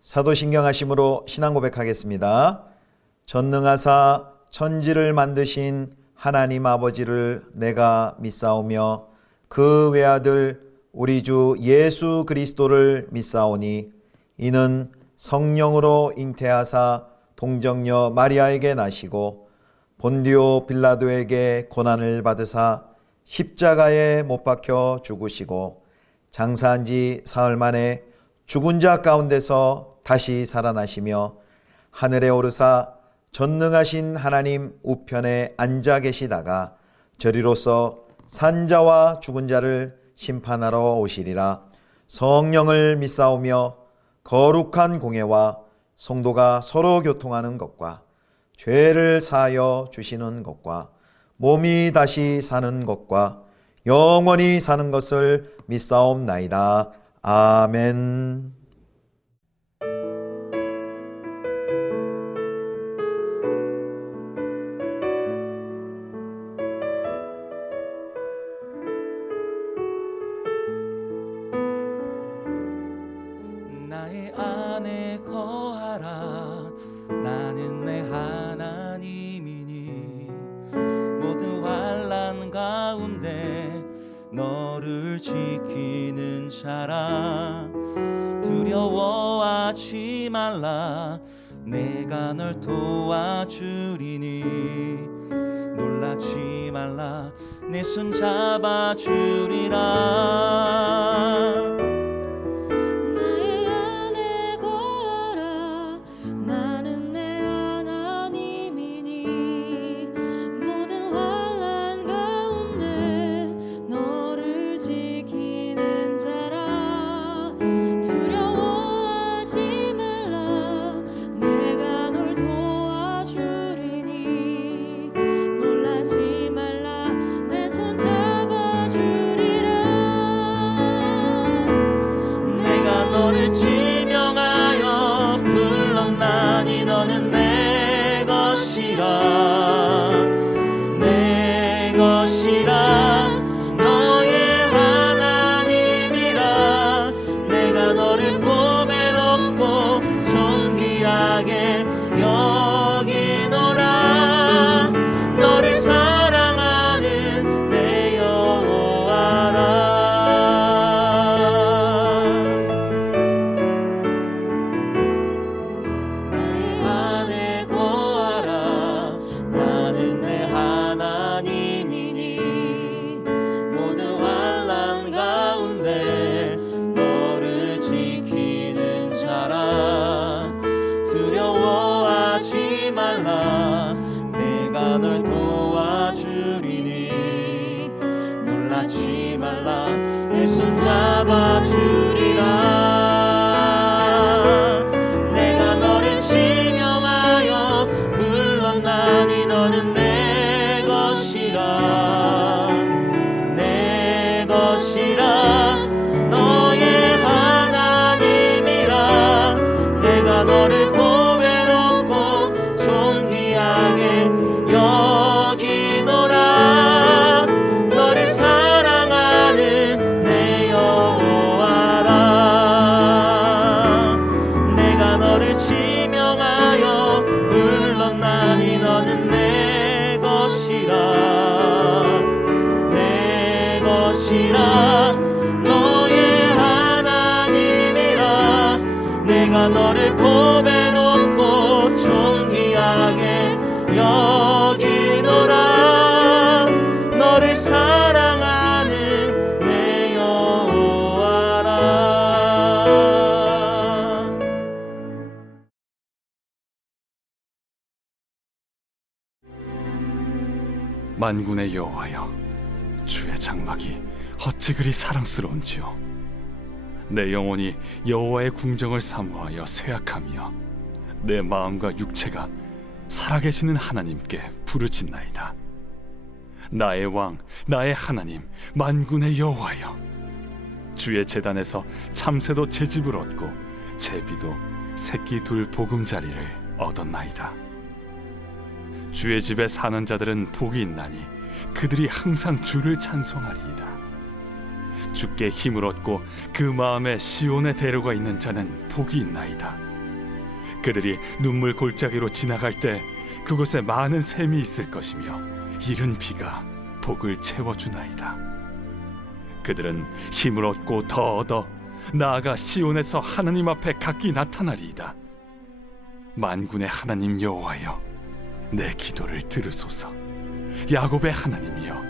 사도신경하심으로 신앙 고백하겠습니다. 전능하사 천지를 만드신 하나님 아버지를 내가 믿사오며 그 외아들 우리 주 예수 그리스도를 믿사오니 이는 성령으로 잉태하사 동정녀 마리아에게 나시고 본디오 빌라도에게 고난을 받으사 십자가에 못 박혀 죽으시고 장사한 지 사흘 만에 죽은 자 가운데서 다시 살아나시며 하늘에 오르사 전능하신 하나님 우편에 앉아 계시다가 저리로서 산자와 죽은 자를 심판하러 오시리라. 성령을 믿사오며 거룩한 공회와 성도가 서로 교통하는 것과 죄를 사하여 주시는 것과 몸이 다시 사는 것과 영원히 사는 것을 믿사옵나이다. 아멘. 나의 안에 거하라. 나는 내 하나님이니 모든 환난 가운데 너를 지키는 자라. 두려워하지 말라. 내가 널 도와주리니 놀라지 말라. 내 손 잡아주리라. 너를 지명하여 불렀나니 너는 내 것이라. 내 것이라. 너의 하나님이라. 내가 너를 보배롭고 존귀하게 여기노라. 너를 사랑하는 내 여호와라. 두려워하지 말라. 내가 널 도와주리니 놀라지 말라. 내 손 잡아주리라. 내가 너를 지명하여 불렀나니 너는 내 것이라. 내 것이라. 너의 하나님이라. 내가 너를 존귀하게 여기노라. 너를 사랑하는 내 여호와라. 내가 너를 지명하여 불렀나니 너는 내 것이라. 내 것이라. 너의 하나님이라. 내가 너를 보배롭고 존귀하게 여기노라. 너를 사랑하는 내 여호와라. 만군의 여호와여, 주의 장막이 어찌 그리 사랑스러운지요. 내 영혼이 여호와의 궁정을 사모하여 쇠약하며 내 마음과 육체가 살아계시는 하나님께 부르짖나이다. 나의 왕, 나의 하나님, 만군의 여호와여, 주의 제단에서 참새도 제 집을 얻고 제비도 새끼 둘 보금자리를 얻었나이다. 주의 집에 사는 자들은 복이 있나니 그들이 항상 주를 찬송하리이다. 주께 힘을 얻고 그 마음에 시온의 대로가 있는 자는 복이 있나이다. 그들이 눈물 골짜기로 지나갈 때 그곳에 많은 샘이 있을 것이며 이른 비가 복을 채워주나이다. 그들은 힘을 얻고 더 얻어 나아가 시온에서 하나님 앞에 각기 나타나리이다. 만군의 하나님 여호와여, 내 기도를 들으소서. 야곱의 하나님이여,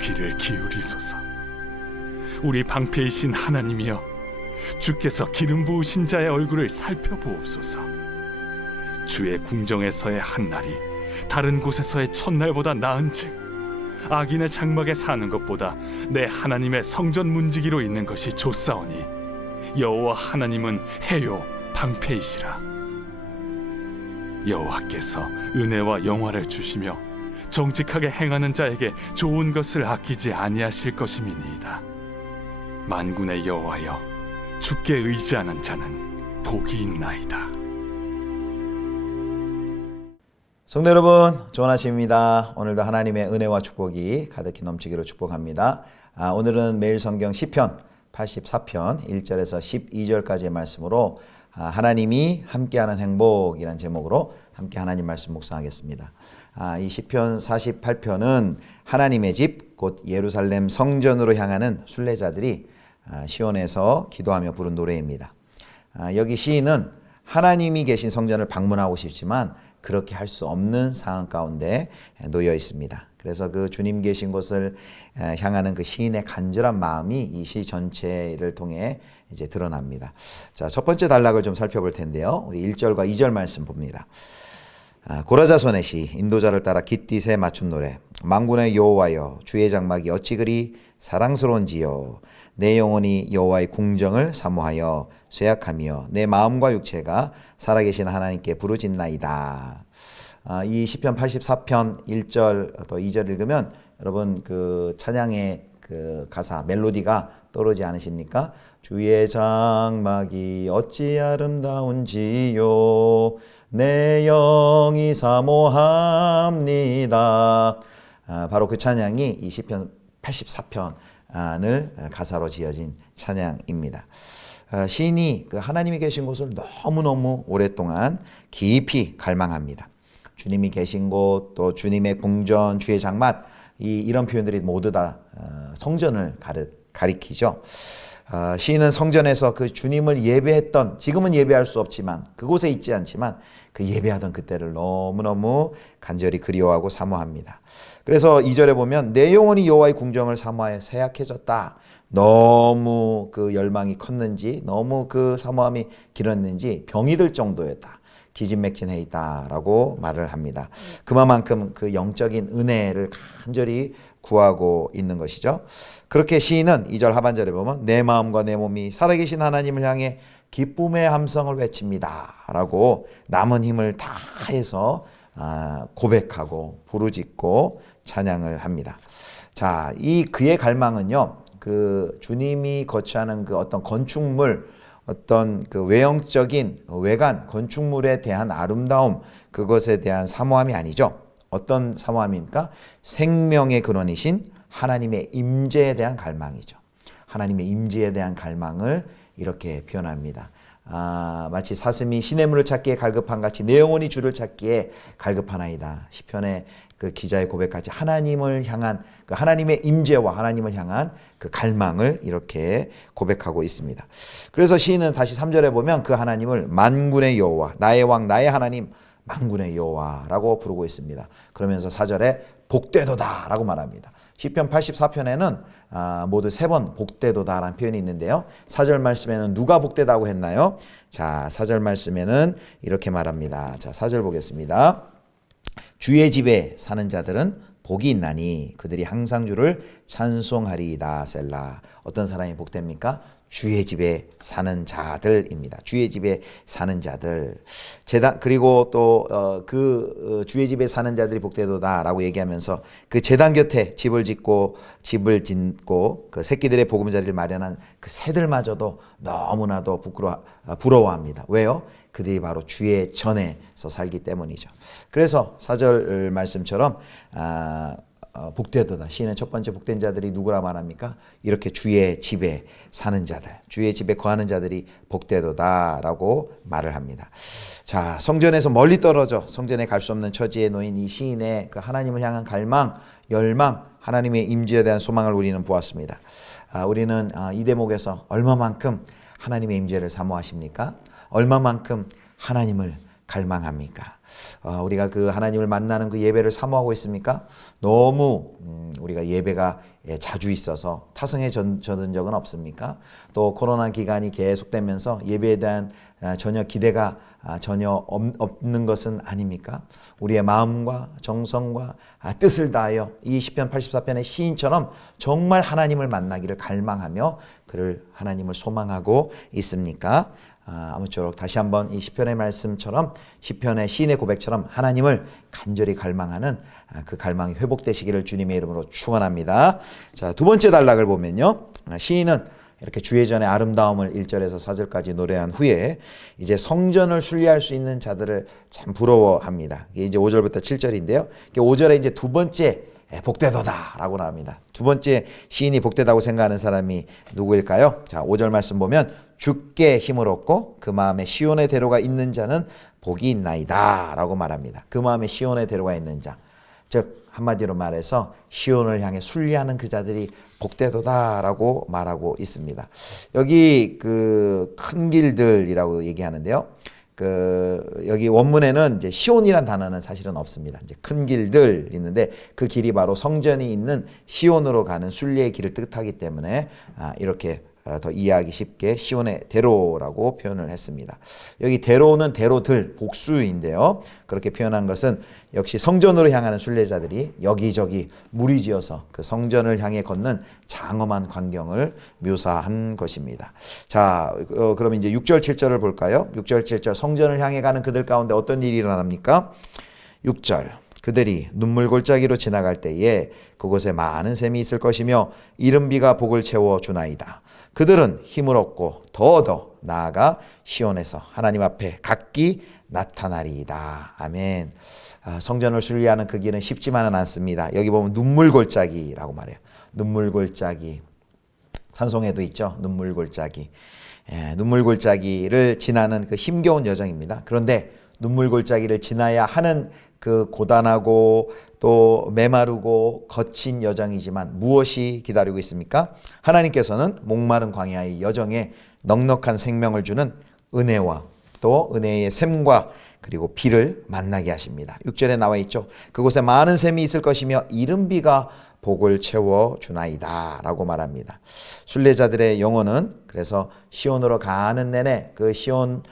귀를 기울이소서. 우리 방패이신 하나님이여, 주께서 기름 부으신 자의 얼굴을 살펴보옵소서. 주의 궁정에서의 한날이 다른 곳에서의 첫날보다 나은즉 악인의 장막에 사는 것보다 내 하나님의 성전 문지기로 있는 것이 좋사오니 여호와 하나님은 해요 방패이시라. 여호와께서 은혜와 영화를 주시며 정직하게 행하는 자에게 좋은 것을 아끼지 아니하실 것임이니이다. 만군의 여호와여, 주께 의지하는 자는 복이 있나이다. 성도 여러분, 좋은 아침입니다. 오늘도 하나님의 은혜와 축복이 가득히 넘치기를 축복합니다. 오늘은 매일 성경 시편 84편 1절에서 12절까지의 말씀으로 하나님이 함께하는 행복이라는 제목으로 함께 하나님 말씀 묵상하겠습니다. 이 시편 48편은 하나님의 집, 곧 예루살렘 성전으로 향하는 순례자들이 시온에서 기도하며 부른 노래입니다. 여기 시인은 하나님이 계신 성전을 방문하고 싶지만 그렇게 할 수 없는 상황 가운데 놓여 있습니다. 그래서 그 주님 계신 곳을 향하는 그 시인의 간절한 마음이 이 시 전체를 통해 이제 드러납니다. 자, 첫 번째 단락을 좀 살펴볼 텐데요. 우리 1절과 2절 말씀 봅니다. 고라자손의 시, 인도자를 따라 깃딧에 맞춘 노래. 만군의 여호와여, 주의 장막이 어찌 그리 사랑스러운지요. 내 영혼이 여호와의 궁정을 사모하여 쇠약하며 내 마음과 육체가 살아계신 하나님께 부르짖나이다. 이 시편 84편 1절 또 2절 읽으면 여러분 그 찬양의 그 가사 멜로디가 떠오르지 않으십니까? 주의 장막이 어찌 아름다운지요, 내 영이 사모합니다. 바로 그 찬양이 이 시편 84편을 가사로 지어진 찬양입니다. 시인이 그 하나님이 계신 곳을 너무너무 오랫동안 깊이 갈망합니다. 주님이 계신 곳, 또 주님의 궁전, 주의 장막, 이런 표현들이 모두 다 성전을 가리키죠. 시인은 성전에서 그 주님을 예배했던, 지금은 예배할 수 없지만 그곳에 있지 않지만 그 예배하던 그때를 너무너무 간절히 그리워하고 사모합니다. 그래서 2절에 보면 내 영혼이 여호와의 궁정을 사모하여 쇠약해졌다. 너무 그 열망이 컸는지, 너무 그 사모함이 길었는지 병이 들 정도였다. 기진맥진해 있다라고 말을 합니다. 그만큼 그 영적인 은혜를 간절히 구하고 있는 것이죠. 그렇게 시인은 2절 하반절에 보면 내 마음과 내 몸이 살아계신 하나님을 향해 기쁨의 함성을 외칩니다 라고 남은 힘을 다해서 고백하고 부르짖고 찬양을 합니다. 자, 이 그의 갈망은요, 그 주님이 거처하는 그 어떤 건축물, 어떤 그 외형적인 외관 건축물에 대한 아름다움, 그것에 대한 사모함이 아니죠. 어떤 사모함입니까? 생명의 근원이신 하나님의 임재에 대한 갈망이죠. 하나님의 임재에 대한 갈망을 이렇게 표현합니다. 마치 사슴이 시냇물을 찾기에 갈급한 같이 내 영혼이 주를 찾기에 갈급하나이다. 시편의 그 기자의 고백까지 하나님을 향한 그 하나님의 임재와 하나님을 향한 그 갈망을 이렇게 고백하고 있습니다. 그래서 시인은 다시 3절에 보면 그 하나님을 만군의 여호와, 나의 왕, 나의 하나님, 만군의 여호와라고 부르고 있습니다. 그러면서 4절에 복되도다 라고 말합니다. 시편 84편에는 모두 3번 복되도다 라는 표현이 있는데요. 4절 말씀에는 누가 복되다고 했나요? 자, 4절 말씀에는 이렇게 말합니다. 자, 4절 보겠습니다. 주의 집에 사는 자들은 복이 있나니 그들이 항상 주를 찬송하리이다. 셀라. 어떤 사람이 복됩니까? 주의 집에 사는 자들입니다. 주의 집에 사는 자들. 그리고 또 주의 집에 사는 자들이 복되도다라고 얘기하면서 그 제단 곁에 집을 짓고 그 새끼들의 보금자리를 마련한 그 새들마저도 너무나도 부러워합니다. 왜요? 그들이 바로 주의 전에서 살기 때문이죠. 그래서 4절 말씀처럼 복되도다. 시인은 첫 번째 복된 자들이 누구라 말합니까? 이렇게 주의 집에 사는 자들, 주의 집에 거하는 자들이 복되도다라고 말을 합니다. 자, 성전에서 멀리 떨어져 성전에 갈 수 없는 처지에 놓인 이 시인의 그 하나님을 향한 갈망, 열망, 하나님의 임재에 대한 소망을 우리는 보았습니다. 우리는 이 대목에서 얼마만큼 하나님의 임재를 사모하십니까? 얼마만큼 하나님을 갈망합니까? 우리가 그 하나님을 만나는 그 예배를 사모하고 있습니까? 너무 우리가 예배가 자주 있어서 타성해졌던 적은 없습니까? 또 코로나 기간이 계속되면서 예배에 대한 전혀 기대가 전혀 없는 것은 아닙니까? 우리의 마음과 정성과 뜻을 다하여 이 시편 84편의 시인처럼 정말 하나님을 만나기를 갈망하며 그를 하나님을 소망하고 있습니까? 아무쪼록 다시 한번 이 시편의 말씀처럼 시편의 시인의 고백처럼 하나님을 간절히 갈망하는 그 갈망이 회복되시기를 주님의 이름으로 축원합니다. 자, 두 번째 단락을 보면요, 시인은 이렇게 주예전의 아름다움을 1절에서 4절까지 노래한 후에 이제 성전을 순리할 수 있는 자들을 참 부러워합니다. 이게 이제 5절부터 7절인데요. 5절에 이제 두 번째 복되도다라고 나옵니다. 두 번째 시인이 복되다고 생각하는 사람이 누구일까요? 자, 5절 말씀 보면 주께 힘을 얻고 그 마음에 시온의 대로가 있는 자는 복이 있나이다 라고 말합니다. 그 마음에 시온의 대로가 있는 자, 즉 한마디로 말해서 시온을 향해 순리하는 그 자들이 복되도다라고 말하고 있습니다. 여기 그 큰 길들이라고 얘기하는데요. 여기 원문에는 이제 시온이란 단어는 사실은 없습니다. 이제 큰 길들 있는데 그 길이 바로 성전이 있는 시온으로 가는 순리의 길을 뜻하기 때문에 이렇게 더 이해하기 쉽게 시온의 대로라고 표현을 했습니다. 여기 대로는 대로들 복수인데요. 그렇게 표현한 것은 역시 성전으로 향하는 순례자들이 여기저기 무리지어서 그 성전을 향해 걷는 장엄한 광경을 묘사한 것입니다. 자, 그럼 이제 6절 7절을 볼까요? 6절 7절 성전을 향해 가는 그들 가운데 어떤 일이 일어납니까? 6절 그들이 눈물 골짜기로 지나갈 때에 그곳에 많은 샘이 있을 것이며 이른 비가 복을 채워 주나이다. 그들은 힘을 얻고 더 나아가 시온에서 하나님 앞에 각기 나타나리이다. 아멘. 성전을 순리하는 그 길은 쉽지만은 않습니다. 여기 보면 눈물 골짜기라고 말해요. 눈물 골짜기. 찬송에도 있죠. 눈물 골짜기. 눈물 골짜기를 지나는 그 힘겨운 여정입니다. 그런데 눈물 골짜기를 지나야 하는 그 고단하고 또 메마르고 거친 여정이지만 무엇이 기다리고 있습니까? 하나님께서는 목마른 광야의 여정에 넉넉한 생명을 주는 은혜와 또 은혜의 샘과 그리고 비를 만나게 하십니다. 6절에 나와 있죠. 그곳에 많은 샘이 있을 것이며 이른 비가 복을 채워 주나이다 라고 말합니다. 순례자들의 영혼은 그래서 시온으로 가는 내내 그 시온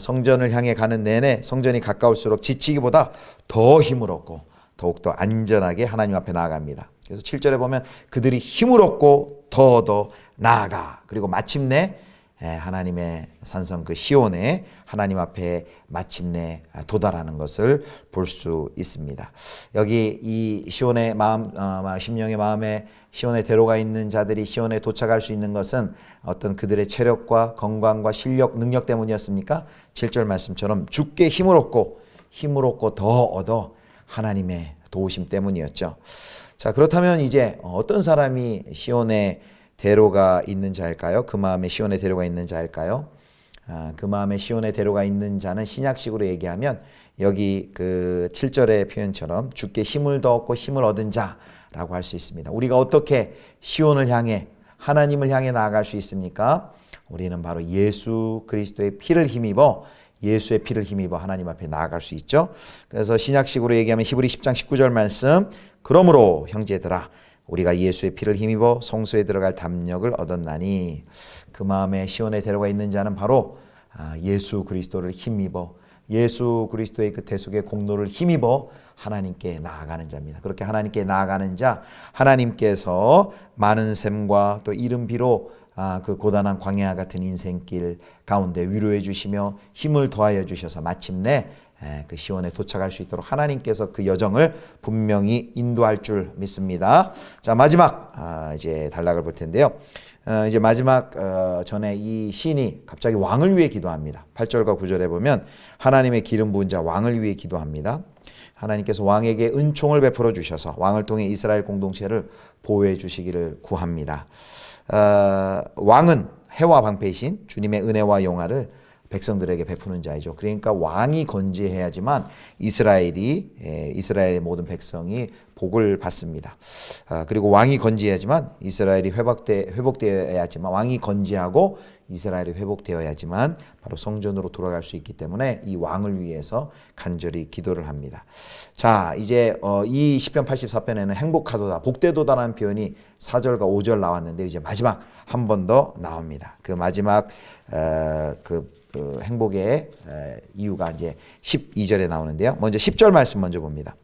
성전을 향해 가는 내내 성전이 가까울수록 지치기보다 더 힘을 얻고 더욱더 안전하게 하나님 앞에 나아갑니다. 그래서 7절에 보면 그들이 힘을 얻고 더 나아가 그리고 마침내 하나님의 산성 그 시온에 하나님 앞에 마침내 도달하는 것을 볼 수 있습니다. 여기 이 시온의 마음, 심령의 마음에 시온의 대로가 있는 자들이 시온에 도착할 수 있는 것은 어떤 그들의 체력과 건강과 실력, 능력 때문이었습니까? 7절 말씀처럼 주께 힘을 얻고 더 얻어 하나님의 도우심 때문이었죠. 자, 그렇다면 이제 어떤 사람이 시온의 대로가 있는 자일까요? 그 마음에 시온의 대로가 있는 자일까요? 그 마음에 시온의 대로가 있는 자는 신약식으로 얘기하면 여기 그 7절의 표현처럼 주께 힘을 더 얻고 힘을 얻은 자라고 할 수 있습니다. 우리가 어떻게 시온을 향해 하나님을 향해 나아갈 수 있습니까? 우리는 바로 예수 그리스도의 피를 힘입어 예수의 피를 힘입어 하나님 앞에 나아갈 수 있죠. 그래서 신약식으로 얘기하면 히브리 10장 19절 말씀 그러므로 형제들아 우리가 예수의 피를 힘입어 성소에 들어갈 담력을 얻었나니 그 마음에 시온의 대로가 있는 자는 바로 예수 그리스도를 힘입어 예수 그리스도의 그 대속의 공로를 힘입어 하나님께 나아가는 자입니다. 그렇게 하나님께 나아가는 자 하나님께서 많은 샘과 또 이른 비로 그 고단한 광야 같은 인생길 가운데 위로해 주시며 힘을 더하여 주셔서 마침내 그 시온에 도착할 수 있도록 하나님께서 그 여정을 분명히 인도할 줄 믿습니다. 자, 마지막 이제 단락을 볼 텐데요. 이제 마지막 전에 이 시인이 갑자기 왕을 위해 기도합니다. 8절과 9절에 보면 하나님의 기름 부은 자 왕을 위해 기도합니다. 하나님께서 왕에게 은총을 베풀어 주셔서 왕을 통해 이스라엘 공동체를 보호해 주시기를 구합니다. 왕은 해와 방패이신 주님의 은혜와 영화를 백성들에게 베푸는 자이죠. 그러니까 왕이 건재해야지만 이스라엘의 모든 백성이 복을 받습니다. 그리고 왕이 건재해야지만 이스라엘이 회복되어야지만 왕이 건재하고 이스라엘이 회복되어야지만 바로 성전으로 돌아갈 수 있기 때문에 이 왕을 위해서 간절히 기도를 합니다. 자, 이제 이 시편 84편에는 행복하도다, 복되도다라는 표현이 4절과 5절 나왔는데 이제 마지막 한 번 더 나옵니다. 그 마지막 그 행복의 이유가 이제 12절에 나오는데요. 먼저 10절 말씀 먼저 봅니다.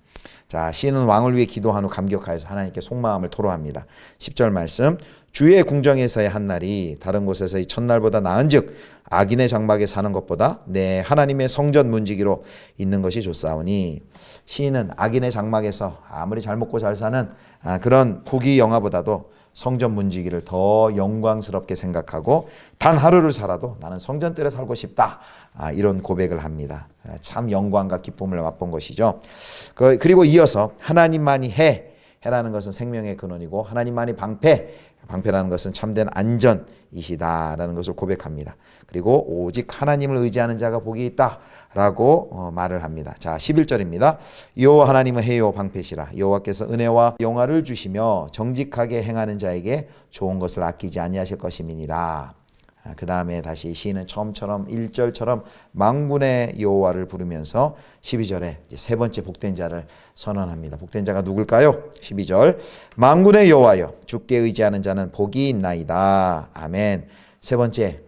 자, 시인은 왕을 위해 기도한 후 감격하여서 하나님께 속마음을 토로합니다. 10절 말씀, 주의 궁정에서의 한날이 다른 곳에서의 첫날보다 나은즉 악인의 장막에 사는 것보다 내 하나님의 성전 문지기로 있는 것이 좋사오니, 시인은 악인의 장막에서 아무리 잘 먹고 잘 사는 그런 국위 영화보다도 성전 문지기를 더 영광스럽게 생각하고 단 하루를 살아도 나는 성전뜰에 살고 싶다, 이런 고백을 합니다. 참 영광과 기쁨을 맛본 것이죠. 그리고 이어서 하나님만이 해라는 것은 생명의 근원이고 하나님만이 방패라는 것은 참된 안전이시다라는 것을 고백합니다. 그리고 오직 하나님을 의지하는 자가 복이 있다라고 말을 합니다. 자, 11절입니다. 여호와 하나님은 해요 방패시라. 여호와께서 은혜와 영화를 주시며 정직하게 행하는 자에게 좋은 것을 아끼지 아니하실 것임이니라. 그 다음에 다시 시인은 처음처럼 1절처럼 만군의 여호와를 부르면서 12절에 이제 세 번째 복된 자를 선언합니다. 복된 자가 누굴까요? 12절, 만군의 여호와여 주께 의지하는 자는 복이 있나이다. 아멘. 세 번째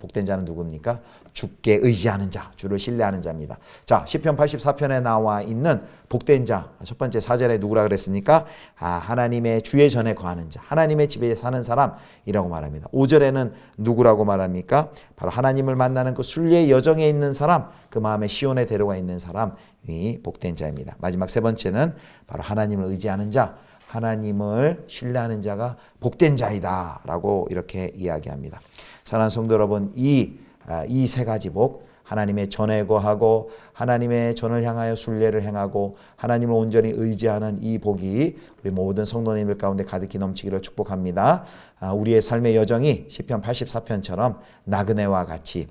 복된 자는 누굽니까? 주께 의지하는 자, 주를 신뢰하는 자입니다. 자, 시편 84편에 나와 있는 복된 자, 첫 번째 4절에 누구라 그랬습니까? 하나님의 주의 전에 거하는 자, 하나님의 집에 사는 사람이라고 말합니다. 5절에는 누구라고 말합니까? 바로 하나님을 만나는 그 순례의 여정에 있는 사람, 그 마음에 시온에 데려가 있는 사람이 복된 자입니다. 마지막 세 번째는 바로 하나님을 의지하는 자, 하나님을 신뢰하는 자가 복된 자이다 라고 이렇게 이야기합니다. 사랑하는 성도 여러분, 이 세 가지 복, 하나님의 전에 거하고 하나님의 전을 향하여 순례를 행하고 하나님을 온전히 의지하는 이 복이 우리 모든 성도님들 가운데 가득히 넘치기를 축복합니다. 우리의 삶의 여정이 시편 84편처럼 나그네와 같이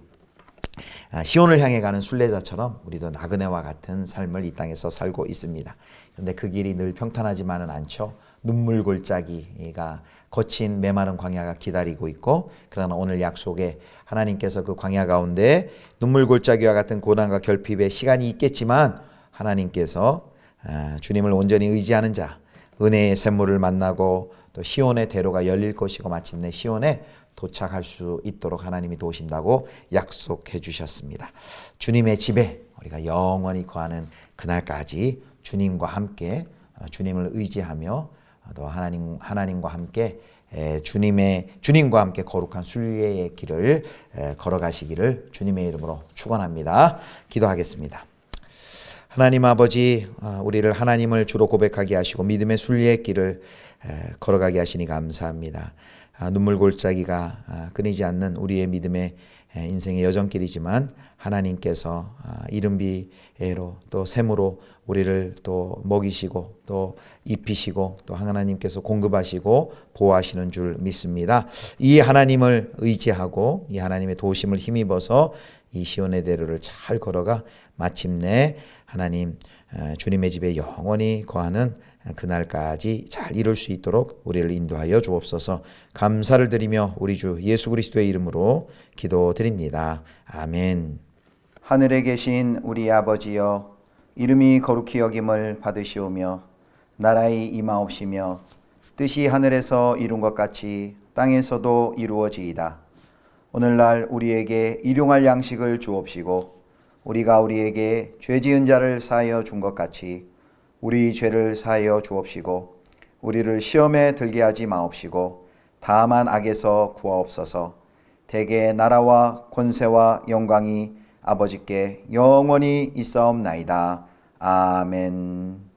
시온을 향해 가는 순례자처럼 우리도 나그네와 같은 삶을 이 땅에서 살고 있습니다. 그런데 그 길이 늘 평탄하지만은 않죠. 눈물 골짜기가 거친 메마른 광야가 기다리고 있고, 그러나 오늘 약속에 하나님께서 그 광야 가운데 눈물 골짜기와 같은 고난과 결핍의 시간이 있겠지만 하나님께서 주님을 온전히 의지하는 자, 은혜의 샘물을 만나고 또 시온의 대로가 열릴 것이고 마침내 시온에 도착할 수 있도록 하나님이 도우신다고 약속해 주셨습니다. 주님의 집에 우리가 영원히 거하는 그날까지 주님과 함께 주님을 의지하며 또 하나님과 함께 주님과 함께 거룩한 순례의 길을 걸어가시기를 주님의 이름으로 축원합니다. 기도하겠습니다. 하나님 아버지, 우리를 하나님을 주로 고백하게 하시고 믿음의 순례의 길을 걸어가게 하시니 감사합니다. 눈물 골짜기가 끊이지 않는 우리의 믿음의 인생의 여정길이지만 하나님께서 이른비로 또 샘으로 우리를 또 먹이시고 또 입히시고 또 하나님께서 공급하시고 보호하시는 줄 믿습니다. 이 하나님을 의지하고 이 하나님의 도우심을 힘입어서 이 시온의 대로를 잘 걸어가 마침내 하나님 주님의 집에 영원히 거하는 그날까지 잘 이룰 수 있도록 우리를 인도하여 주옵소서. 감사를 드리며 우리 주 예수 그리스도의 이름으로 기도드립니다. 아멘. 하늘에 계신 우리 아버지여, 이름이 거룩히 여김을 받으시오며 나라의 임하옵시며 뜻이 하늘에서 이룬 것 같이 땅에서도 이루어지이다. 오늘날 우리에게 일용할 양식을 주옵시고 우리가 우리에게 죄 지은 자를 사하여 준 것 같이 우리 죄를 사하여 주옵시고 우리를 시험에 들게 하지 마옵시고 다만 악에서 구하옵소서. 대개 나라와 권세와 영광이 아버지께 영원히 있사옵나이다. 아멘.